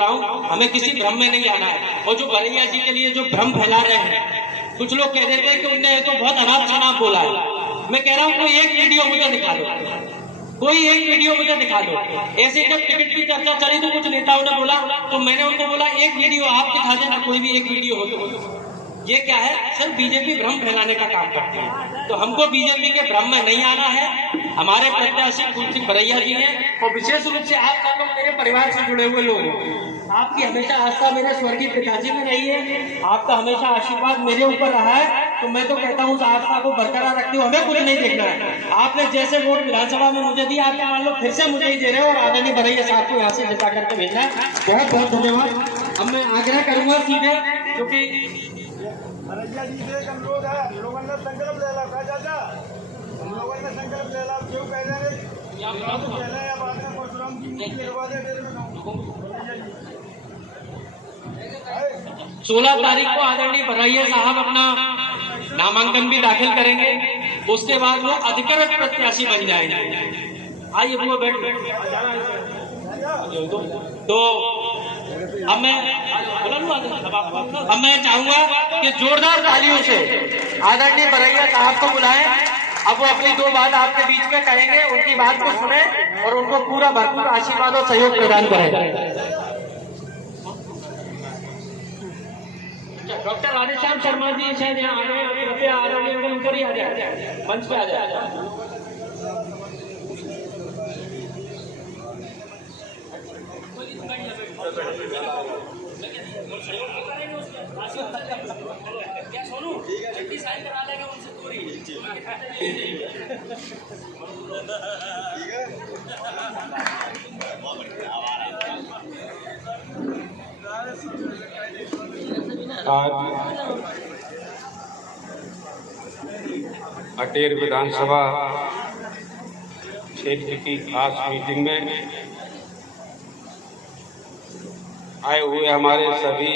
रहा हूँ, हमें किसी भ्रम में नहीं आना है। और जो बरैया जी के लिए जो भ्रम फैला रहे हैं, कुछ लोग कह देते हैं कि उनने तो बहुत अनाप शनाप बोला है। मैं कह रहा हूँ कोई एक वीडियो मुझे दिखा दो, कोई एक वीडियो मुझे दिखा दो। ऐसे जब टिकट की चर्चा चली तो कुछ नेताओं ने बोला, तो मैंने उनको बोला एक वीडियो आप दिखा देना, कोई भी एक वीडियो हो तो। ये क्या है, सिर्फ बीजेपी भ्रम फैलाने का काम करती है। तो हमको बीजेपी के भ्रम में नहीं आना है। हमारे प्रत्याशी फूल सिंह बरैया जी हैं, और विशेष रूप से आप सब लोग मेरे परिवार से जुड़े हुए लोग हैं। आपकी हमेशा आस्था मेरे स्वर्गीय पिताजी में रही है, आपका हमेशा आशीर्वाद मेरे ऊपर रहा है। तो मैं तो कहता हूँ उस आस्था को बरकरार रखते हुए हमें कुछ नहीं देखना है। आपने जैसे वोट विधानसभा में मुझे दिया, आपने मान लो फिर से मुझे ही दे रहे हो, और आदरणीय बरैया साहब को यहाँ से जिता करके भेजना है। बहुत बहुत धन्यवाद। अब मैं आग्रह करूंगा सीधे, क्योंकि बरैया जी से एक अनुरोध है, हम लोगों ने संकल्प ले ला चाचा, हम लोगों ने संकल्प ले ला, क्यों कह रहे हैं पहले या बाद में परशुराम की मूर्ति लगवा दे। 16 तारीख को आदरणीय बरैया साहब अपना नामांकन भी दाखिल करेंगे, उसके बाद वो अधिकृत प्रत्याशी बन जाएंगे। आइए वो बैठ। तो अब मैं चाहूंगा कि जोरदार तालियों से आदरणीय बरैया साहब को बुलाएं। अब वो अपनी 2 बात आपके बीच में कहेंगे, उनकी बात को सुने और उनको पूरा भरपूर आशीर्वाद और सहयोग प्रदान करें। डॉक्टर राधेश्याम शर्मा जी शायद यहाँ आ गए, कृपया आ रहे हैं, ऊपर ही आ जाए, मंच पे आ जाए। क्या सोनू जल्दी साइन करा लेगा उनसे पूरी। आज अटेर विधानसभा क्षेत्र की खास मीटिंग में आए हुए हमारे सभी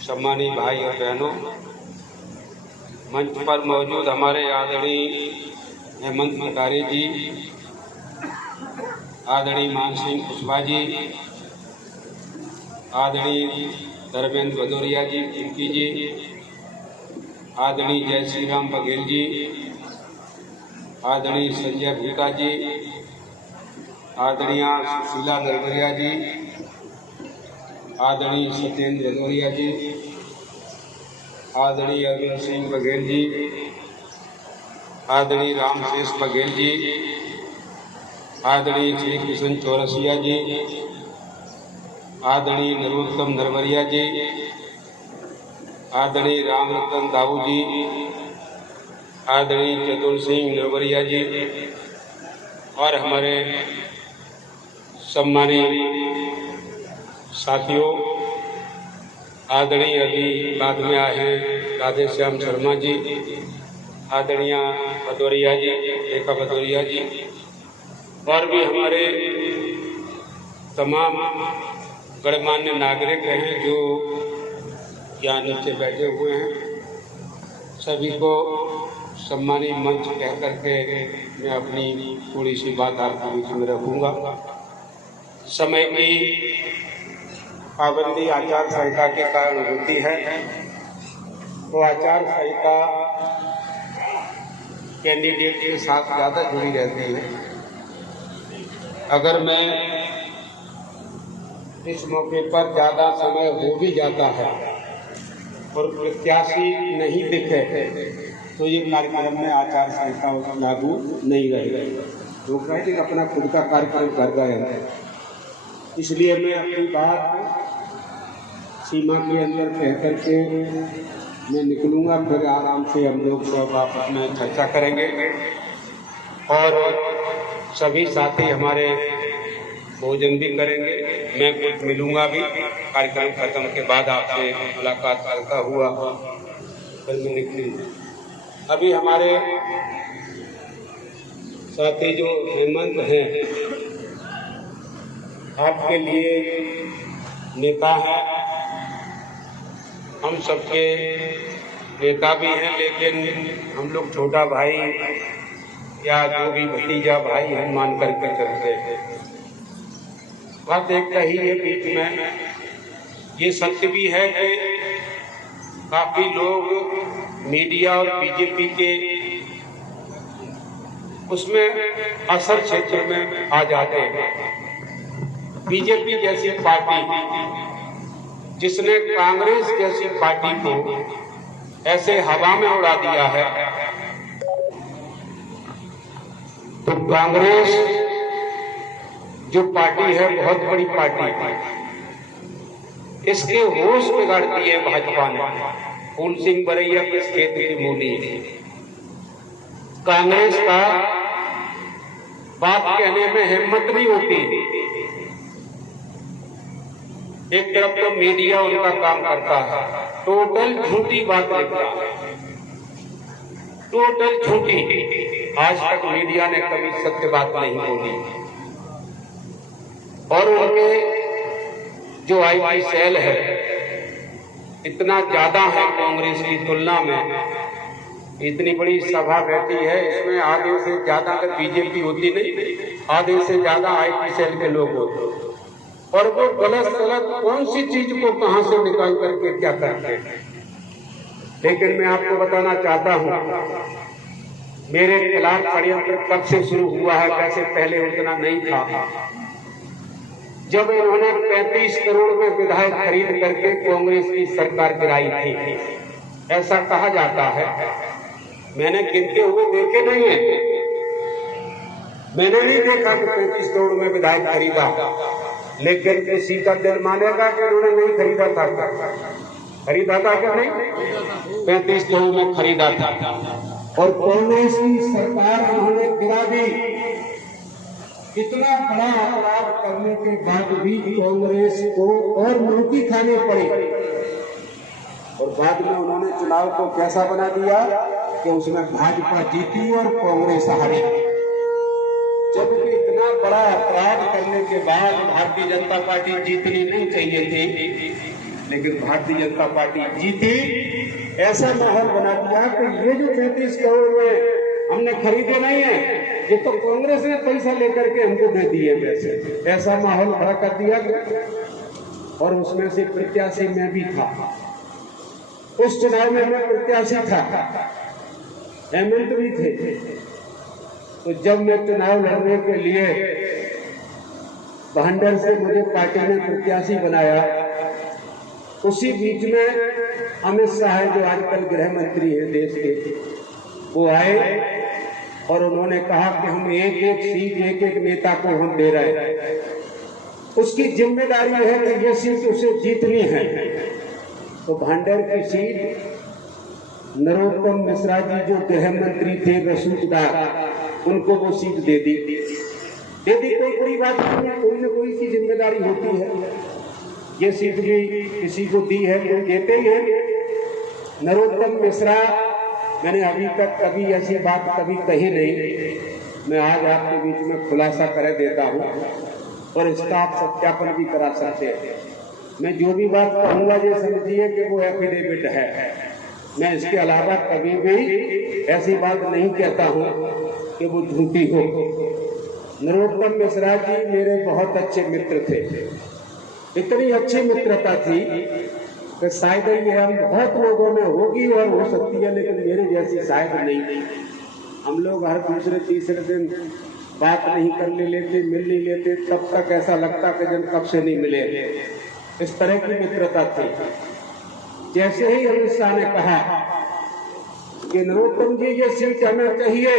सम्मानित भाई और बहनों, मंच पर मौजूद हमारे आदरणीय हेमंत मटारे जी, आदरणीय मान सिंह कुशवाहा जी, आदरणीय धर्मेंद्र भदौरिया जी, पिंकी जी, आदरणीय जय श्री राम बघेल जी, आदरणीय संजय भूता जी, आदरणीय सुशीला नरवरिया जी, आदरणीय सत्येंद्र भदौरिया जी, आदरणीय अरुण सिंह बघेल जी, आदरणीय रामशेष बघेल जी, आदरणीय श्री कृष्ण चौरसिया जी, आदरणीय नरोत्तम नरवरिया जी, आदरणीय रामरतन दाऊ जी, आदरणीय चतुर सिंह नरवरिया जी, और हमारे सम्मानित साथियों, आदरणीय अभी बाद में आए हैं राधेश्याम शर्मा जी, आदरणीय भदौरिया जी, रेखा भदौरिया जी, और भी हमारे तमाम गणमान्य नागरिक हैं जो यहाँ नीचे बैठे हुए हैं। सभी को सम्मानित मंच कह करके मैं अपनी थोड़ी सी बात आपके बीच में रखूँगा। समय की पाबंदी आचार संहिता के कारण होती है, तो आचार संहिता कैंडिडेट के साथ ज़्यादा जुड़ी रहती है। अगर मैं इस मौके पर ज़्यादा समय हो भी जाता है और प्रत्याशी नहीं दिखे तो ये कार्यक्रम में आचार संहिता लागू नहीं रहेगा। तो कहते अपना खुद का कार्यक्रम कर रहे हैं, इसलिए मैं अपनी बात सीमा के अंदर कह करके मैं निकलूँगा, फिर आराम से हम लोग सब आपस में चर्चा करेंगे और सभी साथी हमारे भोजन भी करेंगे। मैं कुछ मिलूँगा भी कार्यक्रम खत्म के बाद, आपसे मुलाकात हल्का हुआ फिर मैं निकली। अभी हमारे साथी जो हेमंत हैं, आपके लिए नेता हैं, हम सबके नेता भी हैं, लेकिन हम लोग छोटा भाई या जो भी भतीजा भाई हम मान करके चलते हैं। बात एक कही है बीच में, ये सत्य भी है कि काफी लोग मीडिया और बीजेपी के उसमें असर क्षेत्र में आ जाते हैं। बीजेपी जैसी पार्टी जिसने कांग्रेस जैसी पार्टी को ऐसे हवा में उड़ा दिया है, तो कांग्रेस जो पार्टी है बहुत बड़ी पार्टी है, इसके होश बिगाड़ दिए भाजपा ने। फूल सिंह बरैया किस क्षेत्र की मूली है। कांग्रेस का बात कहने में हिम्मत नहीं होती। एक तरफ तो मीडिया उनका काम करता है, टोटल झूठी बात लिखता है, टोटल झूठी। आज तक मीडिया ने कभी सत्य बात नहीं बोली। और उनके जो आईटी सेल है इतना ज्यादा है कांग्रेस की तुलना में। इतनी बड़ी सभा बैठी है, इसमें आधे से ज्यादा अगर बीजेपी होती नहीं, आधे से ज्यादा आईटी सेल के लोग होते। और वो गलत गलत कौन सी चीज को कहां से निकाल करके क्या करते हैं। लेकिन मैं आपको बताना चाहता हूं, मेरे खिलाफ षड्यंत्र कब से शुरू हुआ है, वैसे पहले उतना नहीं था। जब इन्होंने 35 करोड़ में विधायक खरीद करके कांग्रेस की सरकार गिराई थी, ऐसा कहा जाता है। मैंने गिनते हुए देखे नहीं है, मैंने नहीं देखा कि 35 करोड़ में विधायक खरीदा। लेकिन किसी का दिल मानेगा कि उन्होंने नहीं खरीदा था। खरीदा था क्या? नहीं, 35 करोड़ में खरीदा था। और कांग्रेस की सरकार उन्होंने गिरा दी। इतना बड़ा अपराध करने के बाद भी कांग्रेस को और मुर्गी खानी पड़ी। और बाद में उन्होंने चुनाव को कैसा बना दिया कि उसमें भाजपा जीती और कांग्रेस हारी। जबकि इतना बड़ा अपराध करने के बाद भारतीय जनता पार्टी जीतनी नहीं चाहिए थी, लेकिन भारतीय जनता पार्टी जीती। ऐसा माहौल बना दिया कि ये जो 35 करोड़ में हमने खरीदे नहीं है, ये तो कांग्रेस ने पैसा लेकर के हमको दे दिए वैसे। ऐसा माहौल खड़ा कर दिया। और उसमें से प्रत्याशी मैं भी था, उस चुनाव में मैं प्रत्याशी था, हेमंत भी थे। तो जब मैं चुनाव लड़ने के लिए भांडर से मुझे पार्टी ने प्रत्याशी बनाया, उसी बीच में अमित शाह जो आजकल गृह मंत्री है देश के, वो आए और उन्होंने कहा कि हम एक एक सीट एक एक नेता को हम दे रहे हैं, उसकी जिम्मेदारी है कि ये सीट उसे जीतनी है। तो भांडर की सीट नरोत्तम मिश्रा जी जो गृह मंत्री थे रसूखदार, उनको वो सीट दे दी। कोई बड़ी बात नहीं, कोई न कोई की जिम्मेदारी होती है। ये सीट भी किसी को दी है, कोई देते ही है। नरोत्तम मिश्रा, मैंने अभी तक कभी ऐसी बात कभी कही नहीं। मैं आज आपके बीच में खुलासा कर देता हूँ और इसका आप सत्यापन भी करा सकते हैं। मैं जो भी बात कहूँगा ये समझिए कि वो एफिडेविट है। मैं इसके अलावा कभी भी ऐसी बात नहीं कहता हूँ कि वो झूठी हो। नरोत्तम मिश्रा जी मेरे बहुत अच्छे मित्र थे। इतनी अच्छी मित्रता थी कि शायद ये हम बहुत लोगों में होगी और हो सकती है, लेकिन मेरे जैसी शायद नहीं। हम लोग हर दूसरे तीसरे दिन बात नहीं कर लेते, मिल नहीं लेते, तब तक ऐसा लगता कि जब कब से नहीं मिले। इस तरह की मित्रता थी। जैसे ही अमित शाह ने कहा कि नरोत्तम जी ये सीट हमें चाहिए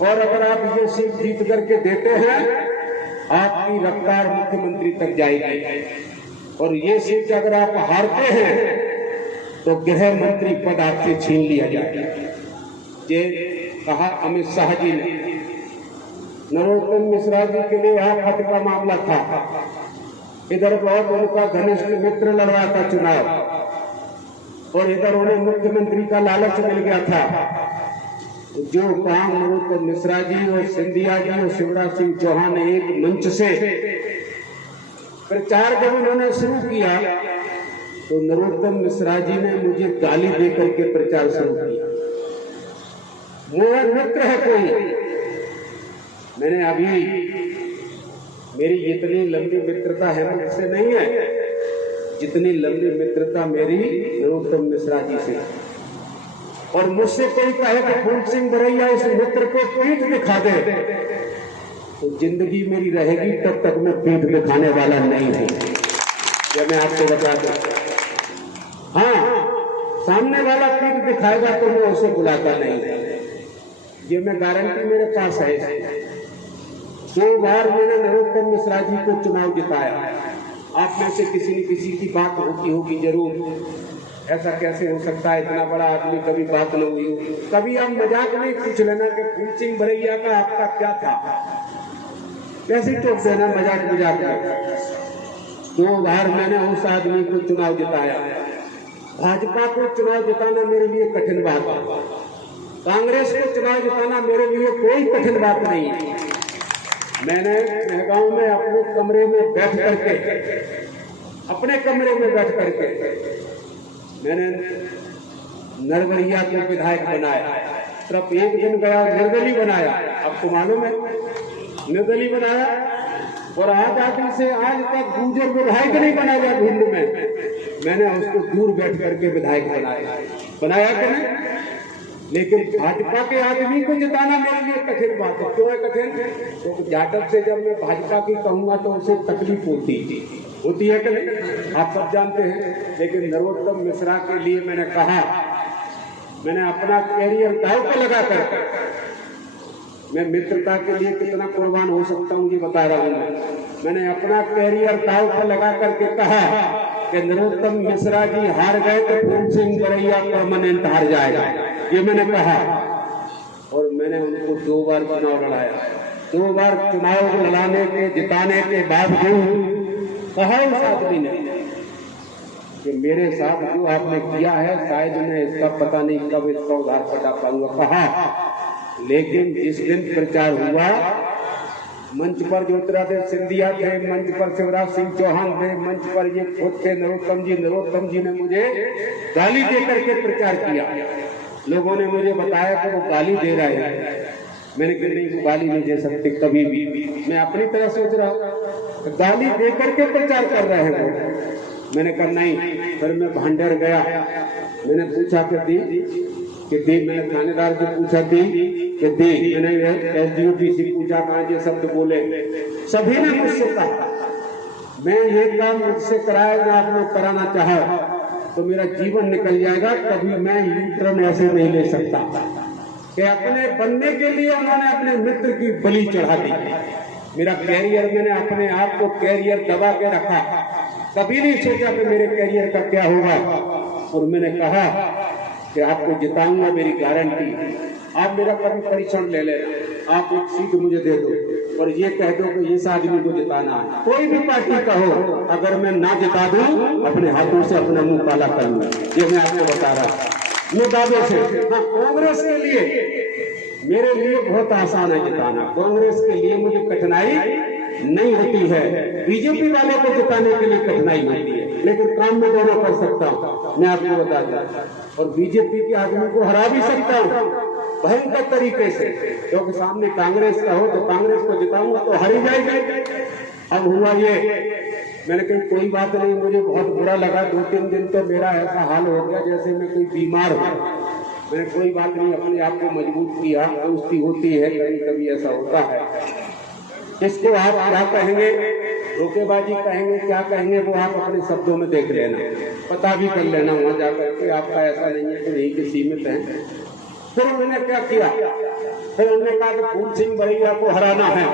और अगर आप ये सीट जीत करके देते हैं आपकी रफ्तार मुख्यमंत्री तक जाएगी, और ये सीट अगर आप हारते हैं तो गृह मंत्री पद आपसे छीन लिया जाएगा। ये कहा अमित शाह जी ने। नरोत्तम मिश्रा जी के लिए यहाँ खत का मामला था। इधर बहुत उनका घनिष्ठ मित्र लड़ रहा था चुनाव, और इधर उन्हें मुख्यमंत्री का लालच मिल गया था। जो काम नरोत्तम मिश्रा जी और सिंधिया जी और शिवराज सिंह चौहान ने एक मंच से प्रचार जब उन्होंने शुरू किया, तो नरोत्तम मिश्रा जी ने मुझे गाली देकर के प्रचार शुरू किया। मेरा मित्र है कोई, मैंने अभी मेरी जितनी लंबी मित्रता है मुझसे नहीं है जितनी लंबी मित्रता मेरी नरोत्तम मिश्रा जी से। और मुझसे कोई कहे कि फूल सिंह बरैया इस मित्र को पीठ दिखा दे तो जिंदगी मेरी रहेगी तब तक मैं पीठ दिखाने वाला नहीं हूं, ये मैं आपको बता दूं। हाँ, सामने वाला पीठ दिखाएगा तो मैं उसे बुलाता नहीं, ये मैं गारंटी मेरे पास है। 2 बार मैंने नरोत्तम मिश्रा जी को चुनाव जिताया। आप में से किसी न किसी की बात होती होगी जरूर, ऐसा कैसे हो सकता है, इतना बड़ा आदमी, कभी बात न हुई हो। कभी आप मजाक नहीं पूछ लेना कि फूल सिंह बरैया का आपका क्या था, कैसे टोक देना मजाक में। 2 बार मैंने उस आदमी को चुनाव जिताया। भाजपा को चुनाव जिताना मेरे लिए कठिन बात है, कांग्रेस को चुनाव जिताना मेरे लिए कोई कठिन बात नहीं है। मैंने महगांव में अपने कमरे में बैठ करके मैंने नरवरिया को विधायक बनाया। सिर्फ एक दिन गया निर्दलीय बनाया, आपको मालूम है, निर्दलीय बनाया। और आजादी से आज तक गुजर विधायक नहीं बनाया भिंड में, मैंने उसको दूर बैठ करके विधायक बनाया कि नहीं। लेकिन भाजपा के आदमी को जिताना मेरे लिए कठिन बात है। क्यों है कठिन? तो जाटव से जब मैं भाजपा की कहूंगा तो उसे तकलीफ होती है कि नहीं, आप सब जानते हैं। लेकिन नरोत्तम मिश्रा के लिए मैंने कहा, मैंने अपना कैरियर दांव पे लगा कर, मैं मित्रता के लिए कितना कुर्बान हो सकता हूँ ये बता रहा हूँ। मैंने अपना कैरियर दांव पे लगा करके कहा कि नरोत्तम मिश्रा जी हार गए तो फूल सिंह बरैया परमानेंट हार जाएगा, ये मैंने कहा। और मैंने उनको 2 बार चुनाव लड़ाया। 2 बार चुनाव लड़ाने के जिताने के बावजूद कहा उस आदमी ने कि मेरे साथ जो आपने किया है शायद मैं इसका पता नहीं कब इसका उधार पटा पाऊंगा, कहा। लेकिन जिस दिन प्रचार हुआ, मंच पर ज्योतिरादित्य सिंधिया थे, मंच पर शिवराज सिंह चौहान थे, मंच पर ये खुद थे नरोत्तम जी ने मुझे गाली दे करके प्रचार किया। लोगों ने मुझे बताया कि वो गाली दे रहे हैं। मैंने कहा नहीं, वो गाली नहीं दे सकते कभी भी। मैं अपनी तरह सोच रहा हूँ गाली दे करके प्रचार कर रहे हैं वो। मैंने कहा नहीं। फिर मैं भांडेर गया, मैंने पूछा कि दी मैंने थानेदार से पूछा कि दी, मैंने SDO से पूछा कहा ये शब्द बोले। सभी ने मुझसे कहा मैं ये काम मुझसे कराया, मैं आप लोग कराना चाहे तो मेरा जीवन निकल जाएगा, कभी मैं यूटर्न ऐसे नहीं ले सकता। कि अपने बनने के लिए उन्होंने अपने मित्र की बलि चढ़ा दी। मेरा कैरियर, मैंने अपने आप को कैरियर दबा के रखा, कभी नहीं सोचा कि मेरे कैरियर का क्या होगा। और मैंने कहा कि आपको जिताऊंगा, मेरी गारंटी। आप मेरा कभी परीक्षण ले लेना, आप एक सीट मुझे दे दो और ये कह दो कि इस आदमी को जिताना है, कोई भी पार्टी का हो, अगर मैं ना जिता दूं अपने हाथों से अपना मुंह काला कर लूं। ये मैं आपको बता रहा हूं, मैं दावे से। हाँ, कांग्रेस के लिए मेरे लिए बहुत आसान है जिताना, कांग्रेस के लिए मुझे कठिनाई नहीं होती है। बीजेपी वाले को जिताने के लिए कठिनाई होती है, लेकिन काम में दोनों कर सकता हूँ, मैं आपको बता दूं। और बीजेपी के आदमी को हरा भी सकता हूँ भयंकर तरीके से, क्योंकि सामने कांग्रेस का हो तो कांग्रेस को जिताऊंगा तो हारी जाएगी। अब हुआ ये, मैंने कहा कोई बात नहीं, मुझे बहुत बुरा लगा। 2-3 दिन तो मेरा ऐसा हाल हो गया जैसे मैं कोई बीमार हूँ। मैंने कोई बात नहीं, अपने आप को मजबूत किया। दोस्ती होती है, कभी कभी ऐसा होता है। इसको आप क्या कहेंगे, धोखेबाजी कहेंगे, क्या कहेंगे, वो आप अपने शब्दों में देख लेना, पता भी कर लेना वहां जाकर के। आपका ऐसा नहीं है कि नहीं कि सीमित है। फिर उन्होंने क्या किया, फिर उन्होंने कहा कि फूल सिंह बरैया को हराना है।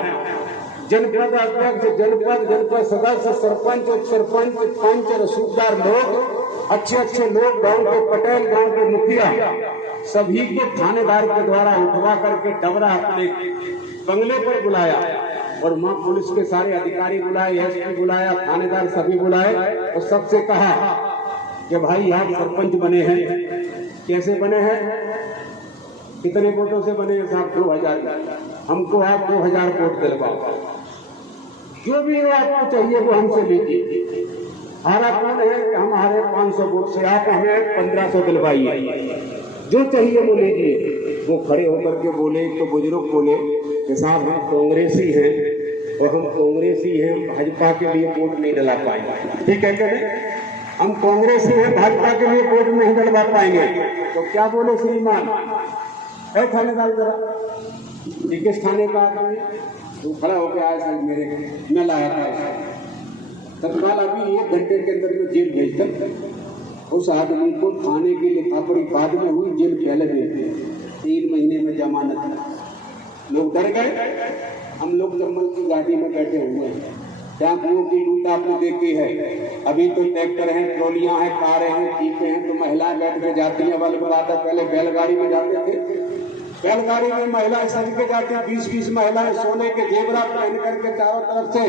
जनपद अध्यक्ष, जनपद सदस्य, सरपंच, उप सरपंच, पंच, रसूखदार लोग, अच्छे लोग, गांव के पटेल, गांव के मुखिया, सभी को थानेदार के द्वारा उठवा करके डबरा अपने बंगले पर बुलाया और वहां पुलिस के सारे अधिकारी बुलाए, SP बुलाया, थानेदार सभी बुलाए और सबसे कहा कि भाई आप सरपंच बने हैं। कैसे बने हैं, कितने वोटों से बने हैं साहब? 2000। हमको आप 2000 वोट दिलवाओ, जो भी हो आपको चाहिए वो हमसे लीजिए। हारा कौन है कि हम हारे 500 वोट से, आप हमें 1500 दिलवाइए, जो चाहिए वो लीजिए। वो खड़े होकर के बोले, तो बुजुर्ग बोले कि साहब हम कांग्रेसी हैं, और हम कांग्रेसी हैं, भाजपा के लिए वोट नहीं डला पाएंगे। ठीक है क्या नहीं? हम कांग्रेसी हैं, भाजपा के लिए वोट नहीं डलवा पाएंगे। तो क्या बोले श्रीमान? है थानेदार जरा किस थाने का आदमी तो खड़ा होकर आया सर मेरे मैं लाया था तत्काल अभी 1 घंटे के अंदर में जेल भेज कर उस आदमी को थाने की लिखापड़ी बाद में हुई, जेल पहले भेज दिए, 3 महीने में जमानत। लोग डर गए। हम लोग जम्मू की गाड़ी में बैठे हुए हैं, टैंकुओं की लूट आपने देखी है। अभी तो ट्रैक्टर हैं, ट्रॉलियां हैं, कारें हैं, जीपें हैं, तो महिलाएं बैठ के जाती हैं। वाली बात है, पहले बैलगाड़ी में जाते थे, बैलगाड़ी में महिलाएं सज के जाती, 20-20 महिलाएं सोने के जेवरात पहन करके चारों तरफ से,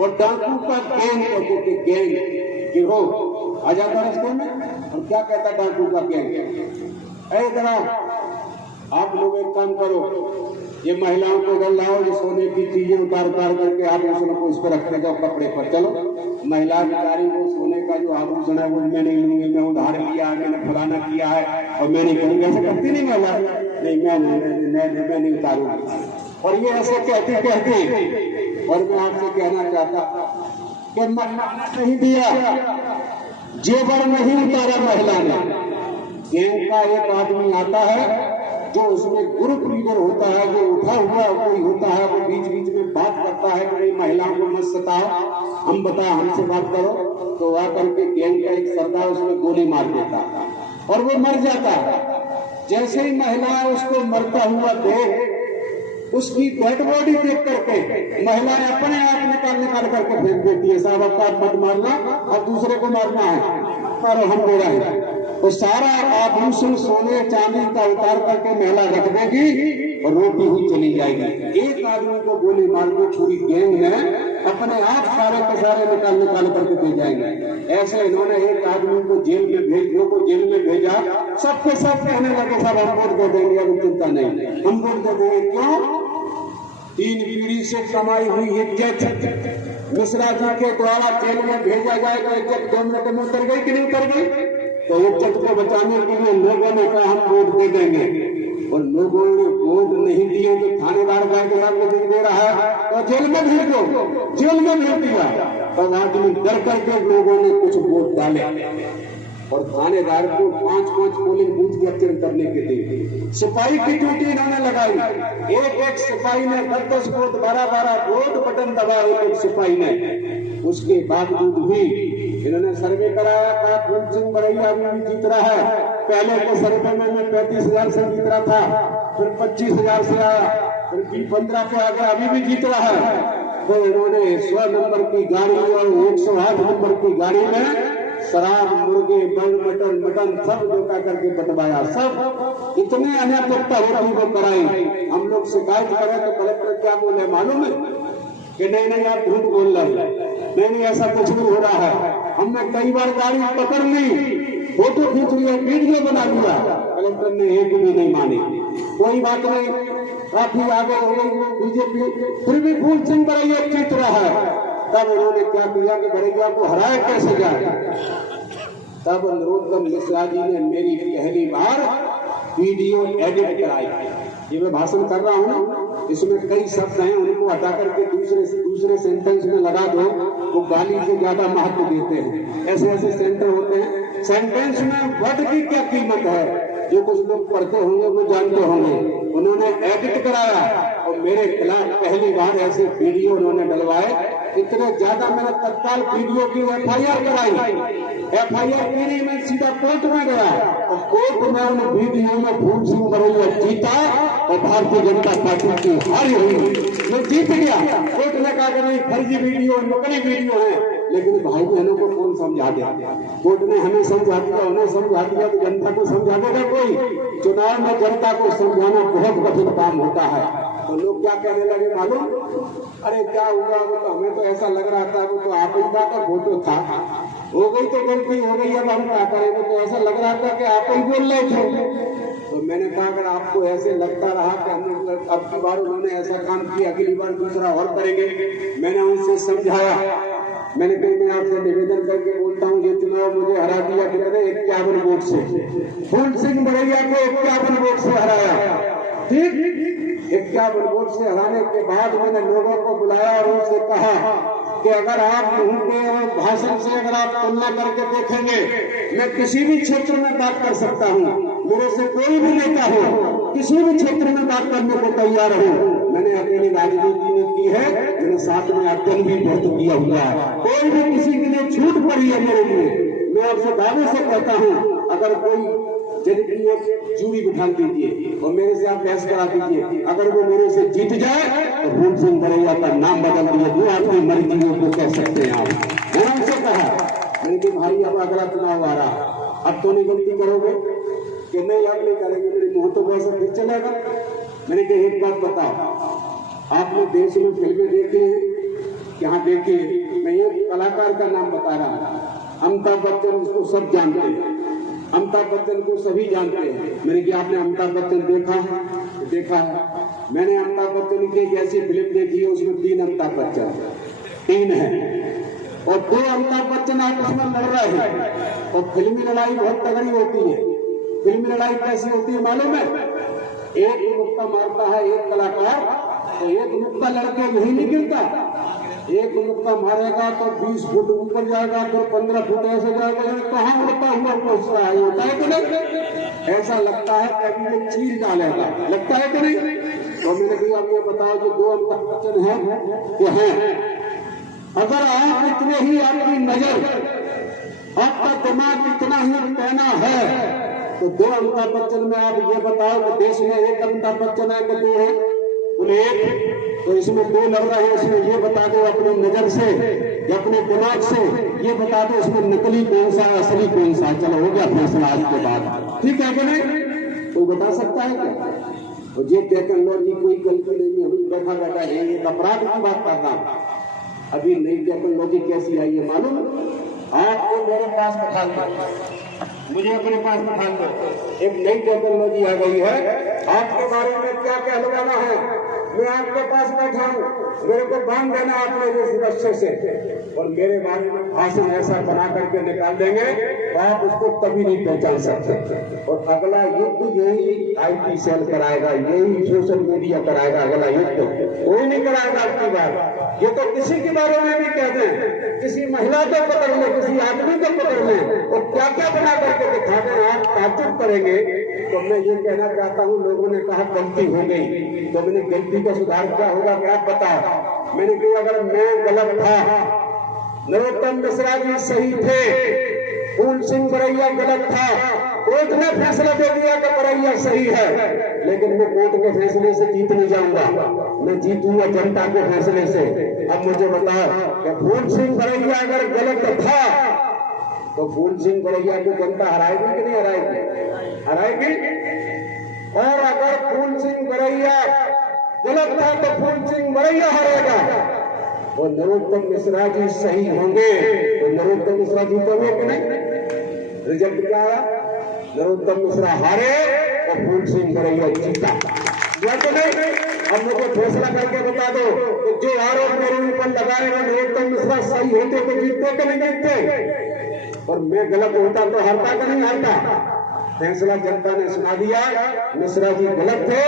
और डाकू का गैंग गिरोह आ जाता रास्ते में। और क्या कहता डाकू का गैंग? अरे जरा आप लोग एक काम करो, ये महिलाओं को इधर लाओ, ये सोने की चीजें उतार करके आभूषण को इस पर रखने जाओ कपड़े पर। चलो महिला अधिकारी वो सोने का जो आभूषण है वो मैं नहीं लूंगी, मैं उधार लिया है, मैंने फलाना किया है और मैं नहीं करूंगी। ऐसे करती नहीं महिला, नहीं मैं नहीं उतारूंगी। और ये ऐसे कहती और मैं आपसे कहना चाहता कि नहीं दिया, जेवर नहीं उतारा महिला ने। गैंग का एक आदमी आता है जो उसमें ग्रुप लीडर होता है, जो उठा हुआ कोई होता है, वो बीच बीच में बात करता है कि महिलाओं को मत सताओ, हम बता हमसे बात करो, तो आकर के गैंग का एक सरदार उसमें गोली मार देता और वो मर जाता है। जैसे ही महिला उसको मरता हुआ देख, उसकी डेड बॉडी देख करके महिलाएं अपने आप निकाल करके फेंक देती है, साहब अब मत मारना और दूसरे को मारना है, पर हम बोला है। तो सारा आभूषण सोने चांदी का उतार करके महिला रख देगी और रोटी हुई चली जाएगी। एक आदमी को गोली मार के पूरी गैंग ने अपने आप सारे के सारे निकाल करके दे जाएंगे। ऐसे इन्होंने एक आदमी को जेल में भेजा, सबके सब कहने लगे सब हम वोट दे देंगे, अब चिंता नहीं, हम वोट दे देंगे। क्यों? 3 पीढ़ी से कमाई हुई इज्जत मिश्रा जी के द्वारा जेल में भेजा जाएगा, इज्जत 2 मिनट में उतर गई कि नहीं उतर गई? तो इज्जत को बचाने के लिए लोगों ने कहा हम वोट दे देंगे, और लोगों ने वोट नहीं दिए तो थानेदार जाके आपको दे रहा है तो जेल में भेज दो, जेल में भेज दिया। तब आदमी डर करके लोगों ने कुछ वोट डाले और थानेदार को 5-5 पोलिंग बूथ कैप्चर करने के लिए सिपाही की ड्यूटी इन्होंने लगाई। एक सिपाही ने 10-10 वोट 12-12 वोट बटन दबाए एक सिपाही ने। उसके बावजूद भी इन्होंने सर्वे कराया, कहा फूल सिंह बरैया अभी भी जीत रहा है। पहले के सर्वे में मैं 35,000 से जीत रहा था, फिर 25,000 से आया, फिर 15 पे आ गया, अभी भी जीत रहा है। तो इन्होंने 100 नंबर की गाड़ी और 108 नंबर की गाड़ी में शराब, मुर्गे, मटन सब धोखा करके बटवाया। सब इतने अनैतिकता होती वो कराई। हम लोग शिकायत करें तो कलेक्टर क्या बोले मालूम है कि नहीं आप झूठ बोल रहे हैं, नहीं ऐसा कुछ नहीं हो रहा है। हमने कई बार गाड़ी पकड़ ली, फोटो खींच लिया, वीडियो बना लिया, कलेक्टर ने एक भी नहीं मानी। कोई बात नहीं, काफी आगे हो गई बीजेपी, फिर भी फूल सिंह बरैया जीत रहा है। तब उन्होंने क्या किया कि बरैया को हराया कैसे जाए। तब नरोत्तम मिश्रा जी ने मेरी पहली बार वीडियो एडिट कराई। ये मैं भाषण कर रहा हूँ ना, इसमें कई शब्द हैं, उनको हटा करके दूसरे सेंटेंस में लगा दो, वो गाली से ज्यादा महत्व देते हैं। ऐसे ऐसे सेंटेंस होते हैं, सेंटेंस में वर्ड की क्या कीमत है जो कुछ लोग पढ़ते होंगे वो जानते होंगे। उन्होंने एडिट कराया और मेरे खिलाफ पहली बार ऐसे वीडियो उन्होंने डलवाए। इतने ज्यादा मैंने तत्काल वीडियो की FIR कराई। FIR की नहीं, मैं सीधा कोर्ट में गया और कोर्ट में उन वीडियो में फूल सिंह बरैया जीता और भारतीय जनता पार्टी की हारी हुई। मैं जीत गया। कोर्ट ने कहा कि नहीं फर्जी वीडियो, नकली वीडियो है, लेकिन भाई बहनों को कौन समझा दिया? कोर्ट ने हमें समझा दिया, उन्हें समझा दिया, तो जनता को समझा देगा कोई? चुनाव में जनता को समझाना बहुत कठिन काम होता है। तो लोग क्या कहने लगे मालूम? अरे क्या हुआ, वो तो हमें तो ऐसा लग रहा था, वो तो आप ही का फोटो था, हो गई तो गलती हो गई, अब हम क्या करें, वो तो ऐसा लग रहा था कि आप ही बोल रहे थे। तो मैंने कहा अगर आपको ऐसे लगता रहा कि हमने अब की बार उन्होंने ऐसा काम किया, अगली बार दूसरा और करेंगे। मैंने उनसे समझाया, मैंने कहीं मैं आपसे निवेदन करके बोलता हूँ, ये चुनाव मुझे हरा दिया कितने 51 वोट से, फूल सिंह बरैया को 51 वोट से हराया। ठीक 51 वोट से हराने के बाद मैंने लोगों को बुलाया और उनसे कहा कि अगर आप उनके भाषण से अगर आप तुलना करके देखेंगे, मैं किसी भी क्षेत्र में बात कर सकता हूँ, मेरे से कोई भी नेता हो किसी भी क्षेत्र में बात करने को तैयार हूँ। मैंने अकेली राजनीति में की है, मैंने साथ में अध्ययन भी बहुत किया हुआ है। कोई भी किसी के लिए छूट पड़ी है मेरे लिए, मैं आपसे दावे से कहता हूँ, अगर कोई जूरी बिठा दीजिए और मेरे से आप बहस करा दीजिए, अगर वो मेरे से जीत जाए तो फूल सिंह बरैया का नाम बदल दिए, वो आपकी मर्जी को कह सकते हैं आप। मैंने उनसे कहा, मैंने कि भाई अब अगला चुनाव आ रहा, अब तो नहीं गलती करोगे कि नहीं, अब नहीं करेंगे, मेरे मुंह तो बहुत फिर चलेगा। मैंने कहा एक बात बताओ, आपने देश में फिल्में देखी हैं, यहाँ देखी, मैं ये कलाकार का नाम बता रहा हूँ, अमिताभ बच्चन, इसको सब जानते हैं, अमिताभ बच्चन को सभी जानते हैं। मैंने कहा आपने अमिताभ बच्चन देखा है? देखा है। मैंने अमिताभ बच्चन की एक ऐसी फिल्म देखी है, उसमें 3 अमिताभ बच्चन 3 है और 2 अमिताभ बच्चन आपस में लड़ रहे हैं और फिल्मी लड़ाई बहुत तगड़ी होती है। फिल्मी लड़ाई कैसी होती है मालूम है? एक मुक्का मारता है एक कलाकार, तो एक मुक्का लड़के नहीं निकलता, एक मुक्का मारेगा तो 20 फुट ऊपर जाएगा, फिर 15 फुट ऐसे जाएगा, कहाँ उड़ता हुआ पहुंचता है, होता है कि नहीं? ऐसा लगता है कभी ये चीर डालेगा, लगता है कि नहीं? तो मैंने कहा अब ये बताओ जो 2 अमिताभ बच्चन है कि हैं, अगर आप इतने ही आपकी नजर, आपका दिमाग इतना ही कहना है, तो 2 अमिताभ बच्चन में आप ये बताओ कि देश में एक अमिताभ बच्चन है कि 2 है? बोले एक, तो इसमें 2 लड़ रहे हैं, इसमें ये बता दो अपनी नजर से या अपने दिमाग से ये बता दो इसमें नकली कौन सा असली कौन सा। चलो हो गया फैसला आज के बाद, ठीक है कि नहीं? कोई बता सकता है क्या? और ये टेक्नोलॉजी कोई गलती नहीं है, अभी बैठा बैठा है, ये अपराध की बात कर रहा हूं। अभी नई टेक्नोलॉजी कैसी आई है मालूम? आपको मेरे पास बैठा दो, मुझे अपने पास बैठा दो, एक नई टेक्नोलॉजी आ गई है, आपके बारे में क्या कहलवाना है, मैं आपके पास बैठा हूँ, मेरे को बांध देना आपने जिस रस्से से, और मेरे बारे में भाषण ऐसा बना करके निकाल देंगे तो आप उसको कभी नहीं पहचान सकते। और अगला युद्ध यही IT सेल कराएगा, यही सोशल मीडिया कराएगा, अगला युद्ध कोई नहीं कराएगा आपकी बात। ये तो किसी के बारे में भी कहते हैं, किसी महिला को पकड़ ले, किसी आदमी को पकड़ ले और क्या क्या बना करके दिखा दें, आप ताज्जुब करेंगे। तो मैं ये कहना चाहता हूँ, लोगों ने कहा गलती हो गई, तो मैंने गलती का सुधार क्या होगा क्या आप बताओ? मैंने कहा अगर मैं गलत था, नरोत्तम मिश्रा जी सही थे, फूल सिंह बरैया गलत था, कोर्ट ने फैसला दे दिया कि बरैया सही है, लेकिन मैं कोर्ट के फैसले से जीत नहीं जाऊंगा, मैं जीतूंगा जनता के फैसले से। अब मुझे बताओ कि फूल सिंह बरैया अगर गलत था तो फूल सिंह बरैया को जनता हराएगी कि नहीं हराएगी? हराएगी। और अगर फूल सिंह बरैया गलत था तो फूल सिंह बरैया हारेगा, और नरोत्तम मिश्रा जी सही होंगे तो नरोत्तम मिश्रा जी को कि नहीं? रिजल्ट क्या आया? नरोत्तम मिश्रा हारे और फूल सिंह बरैया जीता, या तो नहीं? अब मुझे फैसला करके बता दो कि जो आरोप मेरे ऊपर लगाएगा नरोत्तम मिश्रा सही होते तो जीतते कि नहीं जीतते, और मैं गलत होता तो हारता कि नहीं हारता? फैसला जनता ने सुना दिया, मिश्रा जी गलत थे,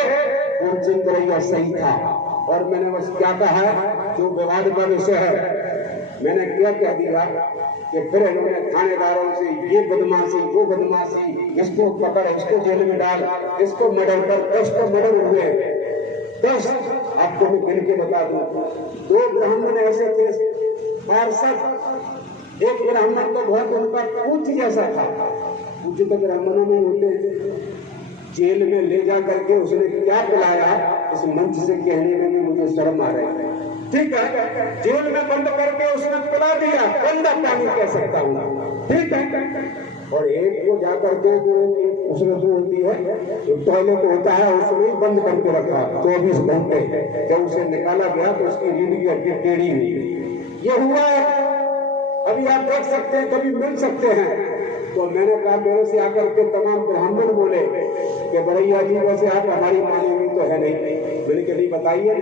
फूल सिंह बरैया सही था। और मैंने बस क्या कहा है, जो विवाद का विषय है, मैंने क्या कह दिया कि फिर इन्होंने थानेदारों से ये बदमाशी वो बदमाशी, इसको पकड़, इसको जेल में डाल, इसको मर्डर कर, 10 तो मर्डर हुए, 10 आपको मैं गिन के बता दूं। 2 ब्राह्मण ऐसे थे पार्षद, एक ब्राह्मण तो बहुत उनका पूज्य जैसा था, पूज्य तो ब्राह्मणों में होते थे, जेल में ले जा करके उसने क्या पिलाया इस मंच से कहने में भी मुझे शर्म आ रही है, ठीक है? जेल में बंद करके उसने पिला दिया, गंदा पानी कह सकता हूँ, ठीक है? और एक को जाकर के जो उसने जो होती है टॉयलेट होता है उसमें बंद करके रखा 24 घंटे, जब उसे निकाला गया तो उसकी रीढ़ की हड्डी टेढ़ी हुई। ये हुआ है, अभी आप देख सकते हैं, कभी मिल सकते हैं। तो मैंने कहा, मेरे से आकर के तमाम ब्राह्मण बोले कि बरैया जी वैसे आप हमारी मानी हुई तो है नहीं। मैंने कहा नहीं, बताइए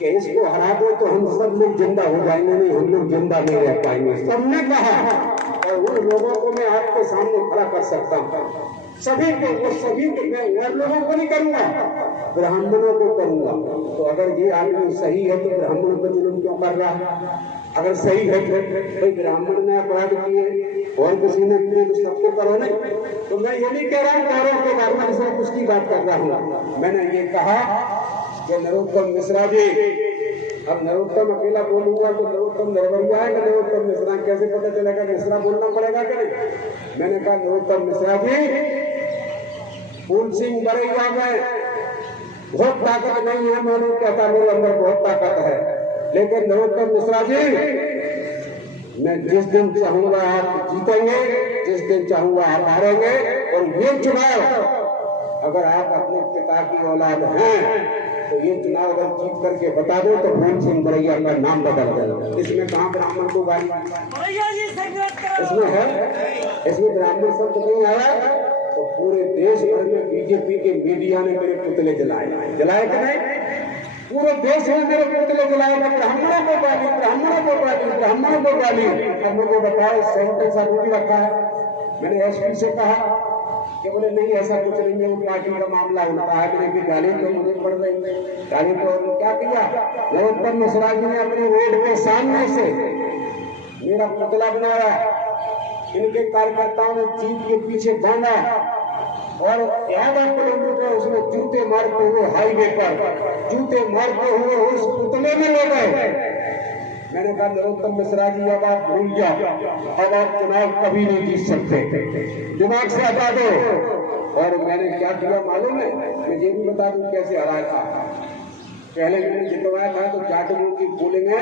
कि इसको हरा दो तो हम सब लोग जिंदा हो जाएंगे, नहीं हम लोग जिंदा नहीं रह पाएंगे, सबने कहा। और उन लोगों को मैं आपके सामने खड़ा कर सकता हूँ, सभी को, वो सभी को, मैं और लोगों को नहीं करूंगा, ब्राह्मणों को करूंगा। तो अगर ये आदमी सही है तो ब्राह्मणों पर जुल्म क्यों कर रहा है? अगर सही है तो भाई ब्राह्मण ने अपराध किए और किसी ने किए तो सबको करो नहीं। तो मैं ये नहीं कह रहा हूँ गौरव के बारे में सिर्फ उसकी बात कर रहा हूँ। मैंने ये कहा कि नरोत्तम मिश्रा जी, अब नरोत्तम अकेला बोलूंगा तो नरोत्तम नरवरिया है कि नरोत्तम मिश्रा, कैसे पता चलेगा? मिश्रा बोलना पड़ेगा कि नहीं? मैंने कहा नरोत्तम मिश्रा जी, फूल सिंह बरैया में बहुत ताकत नहीं है, मैं नहीं कहता मेरे अंदर बहुत ताकत है, लेकिन नरोत्तम मिश्रा जी, मैं जिस दिन चाहूंगा आप जीतेंगे, जिस दिन चाहूंगा आप हारेंगे, और ये चुनाव अगर आप अपने पिता की औलाद हैं तो ये चुनाव अगर जीत करके बता दो तो फूल सिंह बरैया का नाम बदल दो। इसमें कहाँ ब्राह्मण को गाली? इसमें है, इसमें ब्राह्मण शब्द नहीं आया। तो पूरे देश भर में बीजेपी के मीडिया ने मेरे पुतले जलाए कि नहीं? पूरे देश में मेरे पुतले जलाएगा, ब्राह्मणों को गाली, ब्राह्मणों को गाली, ब्राह्मणों को गाली। अब मुझे बताओ, सेंटर साहब भी रखा है। मैंने एसपी से कहा कि बोले नहीं ऐसा कुछ नहीं है, वो पार्टी का मामला उनका है। मैंने कि गाली तो मुझे पड़ रही, गाली तो क्या किया? नरोत्तम मिश्रा जी ने अपने रोड के सामने से मेरा पुतला बनाया, इनके कार्यकर्ताओं ने जीप के पीछे बांधा और 11 किलोमीटर उसमें जूते मारते हुए हाईवे पर जूते मारते हुए उस पुतले में ले गए। मैंने कहा नरोत्तम मिश्रा जी, अब आप भूल जाओ, अब आप चुनाव कभी नहीं जीत सकते, दिमाग से हटा दो। और मैंने क्या किया मालूम है? मैं ये भी बता दूं कैसे हराया था। पहले मैंने जितवाया था तो जाटवों की पोलिंग है,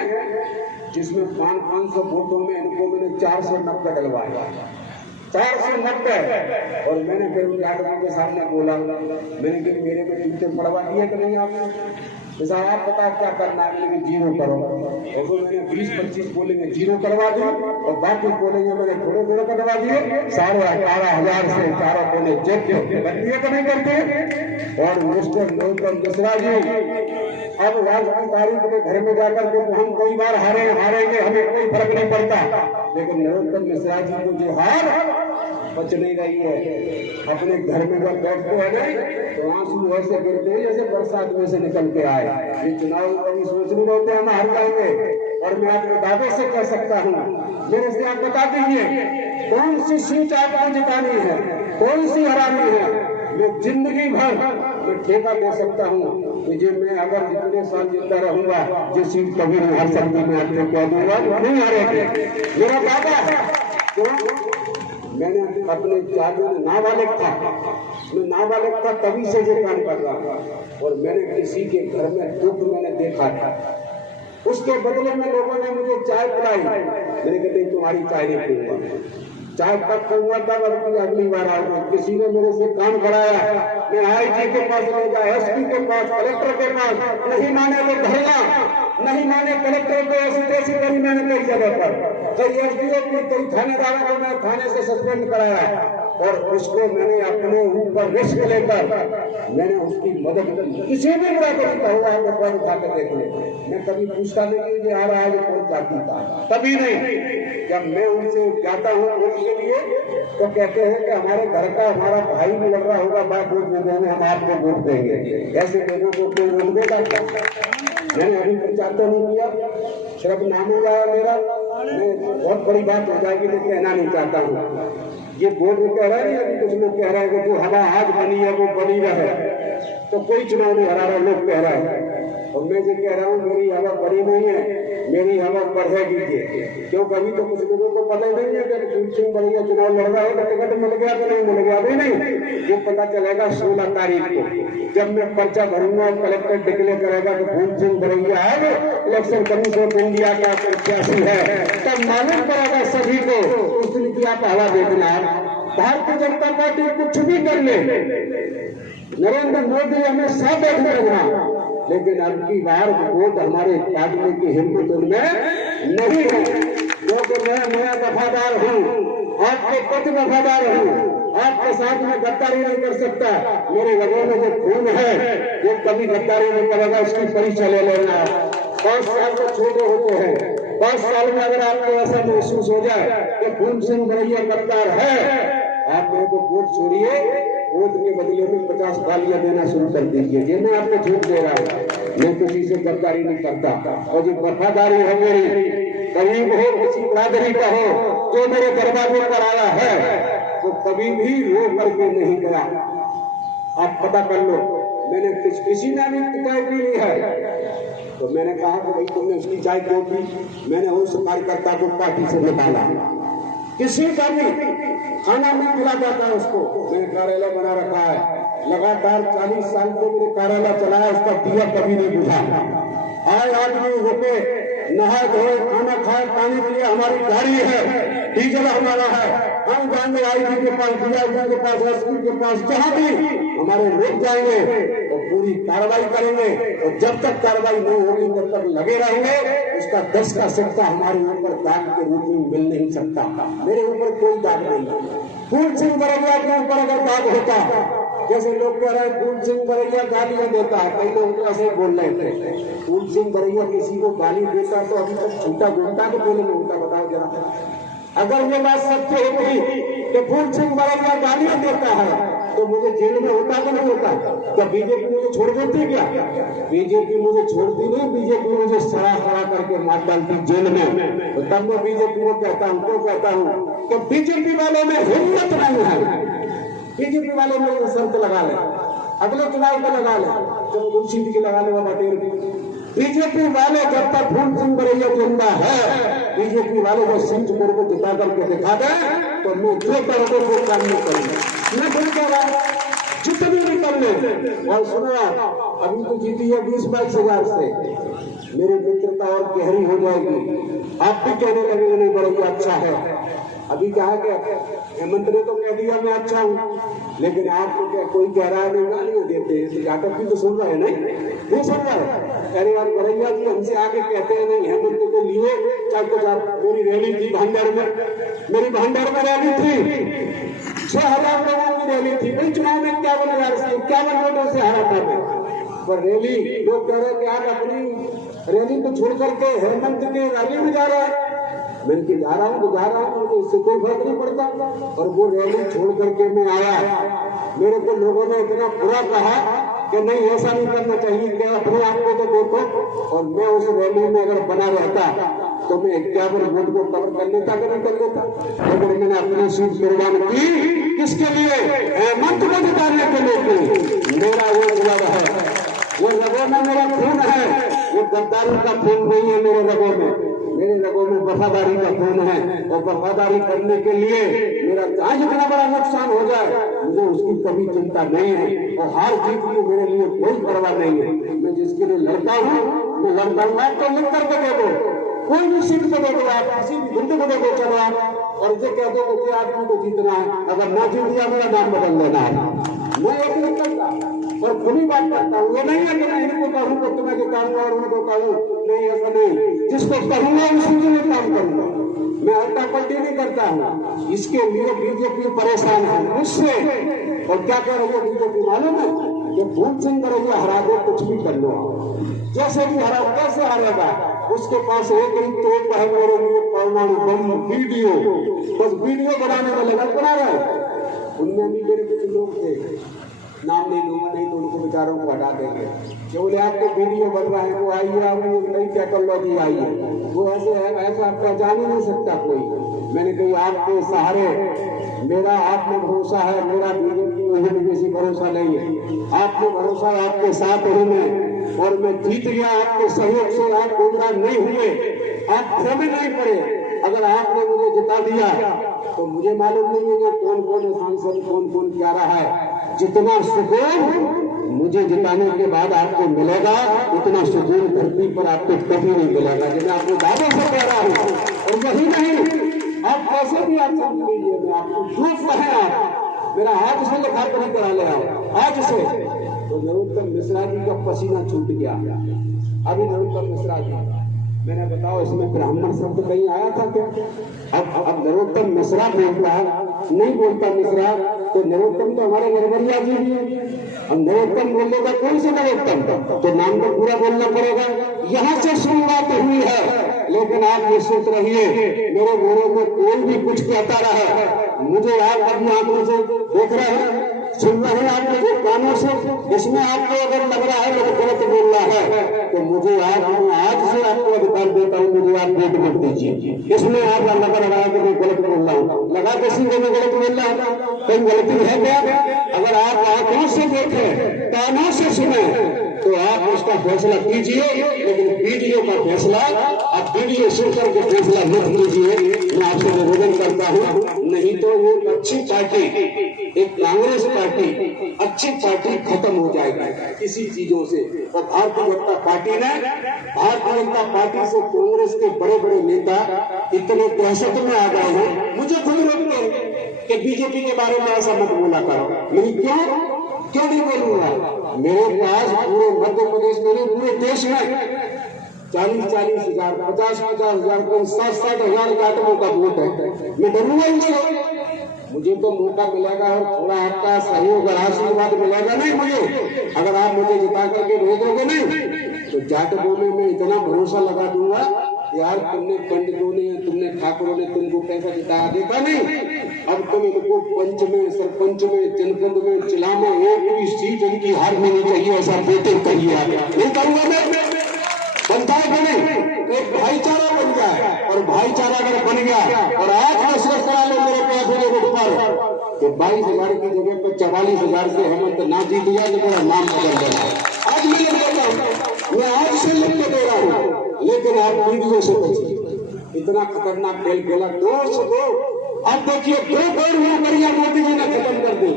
जिसमें 500 वोटों में इनको मैंने 490 डलवाया, 490। और मैंने फिर जाटवों के सामने बोला, मैंने कि मेरे में जूते पड़वा दिए कि नहीं आपने? जैसा आप पता क्या करना है? मैंने जीरो करो। और तो मैंने 20-25 बोलेंगे जीरो करवा दिए और बाकी बोलेंगे मैंने थोड़े करवा दिए। 18,500 से 4 कोने चेक करते कि नहीं करते? और मिस्टर नरोत्तम मिश्रा जी, अब आज की तारीख में घर में जाकर के हम कई बार हारेंगे, हमें कोई फर्क नहीं पड़ता, लेकिन नरोत्तम मिश्रा जी को जो हार बच नहीं रही है। अपने घर में जब बैठते हैं नहीं तो आंसू ऐसे गिरते हैं जैसे बरसात में से निकल के आए। ये चुनाव कभी सोच नहीं रहते हम हार जाएंगे। और मैं अपने दावे से कह सकता हूँ, मेरे से आप बता दीजिए कौन सी सीट आपको जितानी है, कौन सी हरानी है। मैं जिंदगी भर मैं ठेका दे सकता हूँ कि जो मैं अगर जितने साल जिंदा रहूंगा जो सीट कभी नहीं हार सकती, मैं आपको कह दूंगा नहीं हारेंगे, मेरा दावा है। क्यों? मैंने अपने जादू में नाबालिग था, मैं नाबालिग था तभी से ये काम कर रहा था। और मैंने किसी के घर में दुख मैंने देखा था, उसके बदले में लोगों ने मुझे चाय पिलाई, मैंने कहा नहीं तुम्हारी चाय नहीं पीऊंगा, चाय कब कहूंगा तब अगली बार आऊंगा। किसी ने मेरे से काम कराया, मैं आईजी के पास ले गया, एसपी के पास, कलेक्टर के पास, नहीं माने वो धरना, नहीं माने कलेक्टर को ऐसी करी मैंने कई जगह पर, कई एसडीओ की कई थानेदारों को मैं थाने से सस्पेंड कराया। और उसको मैंने अपने ऊपर रिस्क लेकर मैंने उसकी मदद की। किसी भी बुरा तरीका हुआ है मैं उठा कर देख ले, मैं कभी पूछता नहीं कि आ रहा है कौन जाती था, कभी नहीं। जब मैं उनसे जाता हूँ वोट के लिए तो कहते हैं कि हमारे घर का हमारा भाई भी लग रहा होगा, बात वोट दे देंगे, हम आपको वोट देंगे। ऐसे लोगों को कोई वोट देगा क्या? मैंने अभी प्रचार तो नहीं किया, सिर्फ नाम हो गया मेरा। मैं बहुत बड़ी बात हो जाएगी मैं कहना नहीं चाहता हूँ। ये बोर्ड में कह रहा है, अभी कुछ लोग कह रहे हैं कि जो हवा आज बनी है वो बनी रहे, तो कोई चुनाव नहीं हरा रहा लोग कह रहे हैं। और मैं जो कह रहा हूँ मेरी हवा बड़ी नहीं है, मेरी हवा बढ़ेगी। क्यों? कभी तो कुछ लोगों को पता ही नहीं है कि फूल सिंह बरैया चुनाव लड़ रहा है, टिकट मिल गया तो नहीं मिल गया, अभी नहीं। ये पता चलेगा 16 तारीख को, जब मैं पर्चा भरूंगा कलेक्टर डिक्लेयर करेगा कि फूल सिंह बरैया अब इलेक्शन कमीशन ऑफ इंडिया का प्रत्याशी है, तब मालूम पड़ेगा सभी को उस दिन की आप हवा देखना। भारतीय जनता पार्टी कुछ भी कर ले, नरेंद्र मोदी हमें साथ बैठने रखना, लेकिन अब की बार वोट हमारे काटने की हिम्मत उनमें नहीं है। क्योंकि मैं वफादार हूँ, आपके प्रति वफादार हूँ, आपके साथ में गद्दारी नहीं कर सकता। मेरे रगों में जो खून है ये कभी गद्दारी नहीं करेगा, इसकी परीक्षा ले लेना। 5 साल में छोटे होते हैं, 5 साल में अगर आपको ऐसा महसूस हो जाए कि फूल सिंह बरैया गद्दार है आप मेरे को वोट छोड़िए, वोट के बदले में 50 गालियां देना शुरू कर दीजिए। ये मैं आपको झूठ दे रहा हूँ, मैं किसी से गद्दारी नहीं करता। और जो वफादारी है मेरी, करीब हो किसी बरादरी का हो, जो मेरे दरवाजे पर आया है तो कभी भी रो करके नहीं गया। आप पता कर लो, मैंने किसी ने भी चाय पी ली है तो मैंने कहा कि भाई तुमने उसकी चाय क्यों पी, मैंने उस कार्यकर्ता को पार्टी से निकाला। किसी का भी खाना नहीं मिला जाता उसको। मैंने कार्यालय बना रखा है, लगातार 40 साल से मैंने कार्यालय चलाया, उसका दिया कभी नहीं बुझा। आए आदमी रुके, नहाए धोए, खाना खाए, पानी के लिए हमारी गाड़ी है, डीजल हमारा है, हम जाएंगे आईजी के पास, डीआईजी के पास, एसपी के पास, जहां भी हमारे लोग जाएंगे तो पूरी कार्रवाई करेंगे। और जब तक कार्रवाई नहीं होगी तब तक लगे रहेंगे। उसका 10 का सिक्का हमारे ऊपर दाग के रूप में मिल नहीं सकता। मेरे ऊपर कोई दाग नहीं। फूल सिंह बरैया के ऊपर अगर दाग होता, जैसे लोग कह रहे हैं फूल सिंह बरैया गालियां देता है, कई लोग ऐसे ही बोल रहे थे। फूल सिंह बरैया किसी को गाली देता तो अभी तक झूठा बोलता कि बोले में होता, बताओ जरा। अगर ये बात सत्य होती कि फूल सिंह बरैया गालियां देता है तो मुझे जेल में होता कि नहीं होता? क्या बीजेपी मुझे छोड़ देती? क्या बीजेपी मुझे छोड़ती नहीं, बीजेपी मुझे सड़ा खड़ा करके मार डालती जेल में। तो तब मैं बीजेपी को कहता हूँ, क्यों कहता हूँ कि बीजेपी वालों में हिम्मत नहीं है। बीजेपी वाले में शर्त लगा ले, अगले चुनाव में लगा ले, जब कुर्सी की लगा ले बाबा टेर। बीजेपी वाले जब तक फूल सिंह बरैया जिंदा है, बीजेपी वाले को सीट मेरे को जिता करके दिखा दे तो मैं जो करोड़ों को काम नहीं करूंगा। मैं बोल कह रहा जितनी भी कर ले। और सुनो, अभी तो जीती है 20-22 हजार से, मेरी मित्रता और गहरी हो जाएगी। आप भी कहने लगेंगे नहीं बरैया अच्छा है। अभी क्या है कि हेमंत ने तो कह दिया मैं अच्छा हूँ, लेकिन आपको क्या कोई कह रहा है नहीं, गालियां देते हैं। जाकर भी तो सुन रहे हैं, नहीं सुन रहे? अरे यार बरैया जी हमसे आगे कहते हैं नहीं, हेमंत के लिए चाहे तो आप। मेरी रैली थी भांडर में, मेरी भांडर में रैली थी, 6000 लोगों की रैली थी। भाई चुनाव में 51 वोटों से हरा था मैं। पर रैली लोग कह रहे हैं कि आप अपनी रैली को छोड़ करके हेमंत के रैली में जा रहे हैं। मैं जा रहा हूँ तो जा रहा हूँ, मुझे इससे कोई फर्क नहीं पड़ता। और वो रैली छोड़ करके मैं आया, मेरे को लोगों ने इतना बुरा कहा कि नहीं ऐसा नहीं करना चाहिए, क्या अपने आप को तो देखो। और मैं उस रैली में अगर बना रहता तो मैं 51 वोट को कवर कर लेता कि नहीं कर लेता। लेकिन मैंने अपनी सीट कुर्बान की, किसके लिए? हेमंत को जिताने के लिए। मेरा वो जवाब है, वो रगों में मेरा खून है, वो गद्दारी का खून नहीं है मेरे रगों में। मेरे रगों में वफादारी का खून है। और वफादारी करने के लिए मेरा चाहे जितना बड़ा नुकसान हो जाए, मुझे उसकी कभी चिंता नहीं है। और हार जीत की मेरे लिए कोई परवाह नहीं है। मैं जिसके लिए लड़ता हूँ मैं लड़ता हूँ। आप तो लिख करके दे दो, कोई भी सीट को दे दो, आप किसी भी बिंदु को दे दो, चलो आप, और इसे कह दो कि आदमी को जीतना है। अगर ना जीत गया मेरा नाम बदल देना है। मैं एक नहीं करता और खुली बात करता हूँ। ये नहीं है कि मैं इनको कहूँ तो तुम्हें जिताऊंगा और उनको कहूँ नहीं, ऐसा नहीं। जिसको कहूंगा उसी के लिए काम करूंगा। मैं अल्टा पलटी नहीं करता हूँ। इसके लिए बीजेपी परेशान है मुझसे। और क्या कह रही है बीजेपी? मालूम है कि फूल सिंह बरैया हरा दो, कुछ भी कर लो, जैसे भी हरा। कैसे हारेगा? उसके पास एक ही तोप है मेरे लिए, परमाणु बम वीडियो। बस वीडियो बनाने वाले लगा बना रहे। उनमें भी मेरे कुछ लोग थे, नाम नहीं लूंगा, नहीं तो उनको बेचारों को हटा देंगे। जो बोले आपके वीडियो बन रहा है वो आइए, आपको नई टेक्नोलॉजी आई है, वो ऐसे है, ऐसा पहचान ही नहीं सकता कोई। मैंने कही आपके सहारे मेरा आप में भरोसा है, मेरा बीजेपी जैसी भरोसा नहीं है। आप में भरोसा है, आपके साथ हूँ मैं, और मैं जीत गया आपके सहयोग से। आप गुमराह नहीं हुए, आप भ्रम नहीं पड़े। अगर आपने मुझे जिता दिया तो मुझे मालूम नहीं है कि कौन कौन सांसद कौन कौन क्या रहा है। जितना सुकून मुझे जिताने के बाद आपको मिलेगा, उतना सुकून धरती पर आपको कभी नहीं मिलेगा। जिन्हें आपको दावे से कह रहा हूँ। और यही नहीं, आप कैसे भी आप समझ लीजिए, मैं आपको प्रूफ है। आप मेरा आज से लिखा नहीं करा ले रहा आज से। तो नरोत्तम मिश्रा जी का पसीना छूट गया। अभी नरोत्तम मिश्रा जी, मैंने बताओ इसमें ब्राह्मण शब्द कहीं आया था क्या? अब नरोत्तम मिश्रा बोलता है, नहीं बोलता मिश्रा, तो नरोत्तम तो हमारे नरवरिया जी भी है। अब नरोत्तम बोलेगा कौन से नरोत्तम? तो नाम तो पूरा बोलना पड़ेगा। यहाँ से शुरुआत हुई है, लेकिन आप निश्चित रहिए, मेरे गोरों में कोई भी कुछ कहता रहा, मुझे आप अपनी आंखों से देख रहे हैं, सुन रहे हैं, आप मुझे कानों से, इसमें आपको अगर लग रहा है मुझे गलत बोल रहा है तो मुझे आप आज से आपको अधिकार देता हूँ, मुझे आप वोट मत दीजिए। इसमें आप लग रहा है कि मैं गलत बोल रहा हूँ, लगा किसी को मैं गलत बोल रहा हूँ, कहीं गलती है क्या? अगर आप आंखों से देखें, कानों से सुने तो आप उसका फैसला कीजिए, लेकिन वीडियो का फैसला आप वीडियो सुन करके फैसला मत कीजिए। मैं आपसे निवेदन करता हूँ, नहीं तो ये अच्छी पार्टी, एक कांग्रेस पार्टी अच्छी पार्टी खत्म हो जाएगी इसी चीजों से। और भारतीय जनता पार्टी से कांग्रेस के बड़े बड़े नेता इतने दहशत में आ गए हैं, मुझे खुद रोकते हैं कि बीजेपी के बारे में ऐसा मत बोला करो। लेकिन क्यों नहीं बोलूंगा? मेरे पास पूरे मध्य प्रदेश में, पूरे देश में 40-40 हजार, 50-50 हजार, 60-60 हजार आदमों का वोट है। मैं डरूंगा इनसे? मुझे तो मौका मिलेगा और थोड़ा आपका सहयोग और आशीर्वाद मिलेगा नहीं मुझे, अगर आप मुझे जिता करके भेजोगे नहीं तो जाट बोले में इतना भरोसा लगा दूंगा, यार तुमने पंडितों ने, तुमने ठाकुरों ने तुमको पैसा जिताया, देखा नहीं? अब तुम इनको पंच में, सरपंच में, जनपद में, जिला में एक भी सीट इनकी हार नहीं चाहिए, ऐसा वोटिंग करिए। आप नहीं करूंगा मैं, बनता है कि नहीं? एक भाईचारा बन जाए, और भाईचारा अगर बन गया और आज फैसला करा लो मेरे पैसे पर कि 22,000 की जगह पर 44,000 से हेमंत ना जीत गया तो मेरा नाम बदल देना। आज मैं लिख देता हूँ, मैं आज से लिख के दे रहा हूँ, लेकिन आप वीडियो से बचिए। इतना खतरनाक खेल खेला 2 अब देखिए 2 करोड़ नौकरियां मोदी जी ने खत्म कर दी।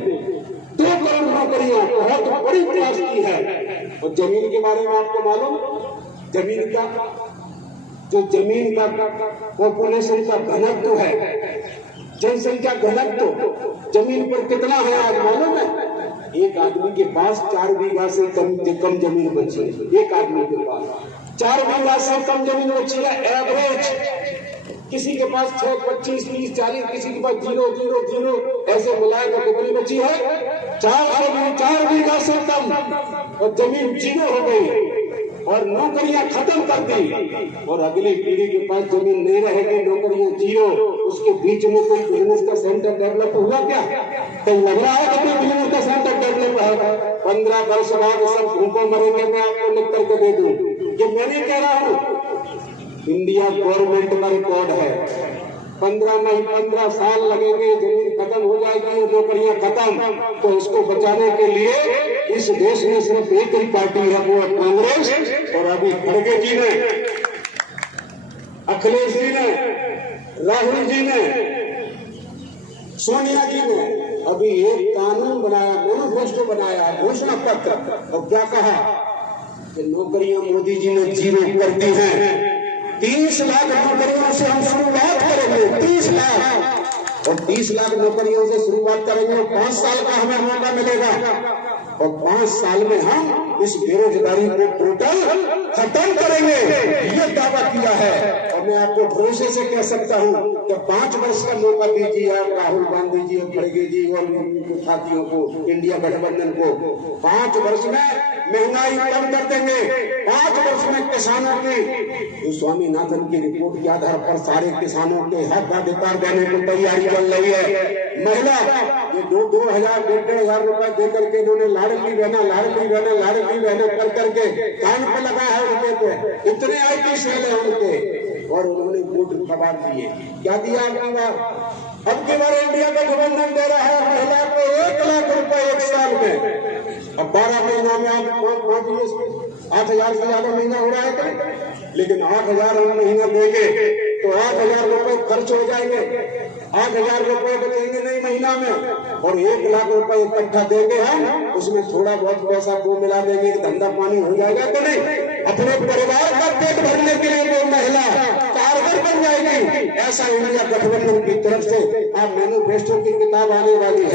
2 करोड़ नौकरियां बहुत बड़ी प्रयास की है। और जमीन के बारे में आपको मालूम, जमीन का पॉपुलेशन का घनत्व है, जनसंख्या घनत्व जमीन पर कितना है आज मालूम है? एक आदमी के पास 4 बीघा से कम जमीन बची है। एक आदमी के पास 4 बीघा से कम जमीन बची है एवरेज। किसी के पास 6, 25, 30, 40, किसी के पास 0, 0, 0 ऐसे मिलाकर कितनी बची है? 4 बीघा से कम, और जमीन 0 हो गई और नौकरियां खत्म कर दी। और अगली पीढ़ी के पास जमीन नहीं रहेगी, नौकरियां 0। उसके बीच में कोई बिजनेस का सेंटर डेवलप हुआ क्या? कहीं लग रहा है कि कोई बिजनेस का सेंटर डेवलप है? 15 वर्ष बाद सब भूखों मरेंगे, मैं आपको लिख करके दे दूं। ये मैंने कह रहा हूँ, इंडिया गवर्नमेंट का रिकॉर्ड है। 15 साल लगेंगे, जमीन खत्म हो जाएगी, नौकरियां खत्म। तो इसको बचाने के लिए इस देश में सिर्फ एक ही पार्टी है, वो है कांग्रेस। और अभी खड़गे जी ने, अखिलेश जी ने, राहुल जी ने, सोनिया जी ने अभी एक कानून बनाया, मैनिफेस्टो बनाया, घोषणा पत्र। और क्या कहा कि नौकरियां मोदी जी ने 0 कर दी हैं। 30 लाख नौकरियों से हम शुरुआत करेंगे, 30 लाख। और 30 लाख नौकरियों से शुरुआत करेंगे, 5 साल का हमें मौका मिलेगा। और 5 साल में हम इस बेरोजगारी को टोटल खत्म करेंगे, ये दावा किया है। और मैं आपको भरोसे से कह सकता हूँ कि 5 वर्ष का मौका दीजिए आप राहुल गांधी जी और खड़गे जी और साथियों को, इंडिया गठबंधन को। 5 वर्ष में महंगाई कम कर देंगे। 5 वर्ष में किसानों की, स्वामीनाथन की रिपोर्ट के आधार पर सारे किसानों के हक अधिकार देने की तैयारी चल रही है। महिला ये 2,000, 1,500 रुपए दे करके इन्होंने लाड़ली बहना कर करके कान पे लगा है उनके पे, इतने IT सेल है उनके, और उन्होंने वोट खबर दिए। क्या दिया आपकी बार? अब की बार इंडिया गठबंधन दे रहा है महिला को 1 लाख रुपए 1 साल में। अब 12 महीना में आप 8,000 से ज्यादा महीना हो रहा है, लेकिन 8,000 हम महीना देंगे तो 8,000 रुपए खर्च हो जाएंगे, 8,000 रुपए बचेंगे नहीं महीना में। और 1 लाख रुपए इकट्ठा देंगे हम, उसमें थोड़ा बहुत पैसा को मिला देंगे, धंधा पानी हो जाएगा। तो नहीं, अपने परिवार का पेट भरने के लिए वो महिला कारगर बन जाएगी। ऐसा इंडिया गठबंधन की तरफ से आप मैनिफेस्टो की किताब आने वाली है।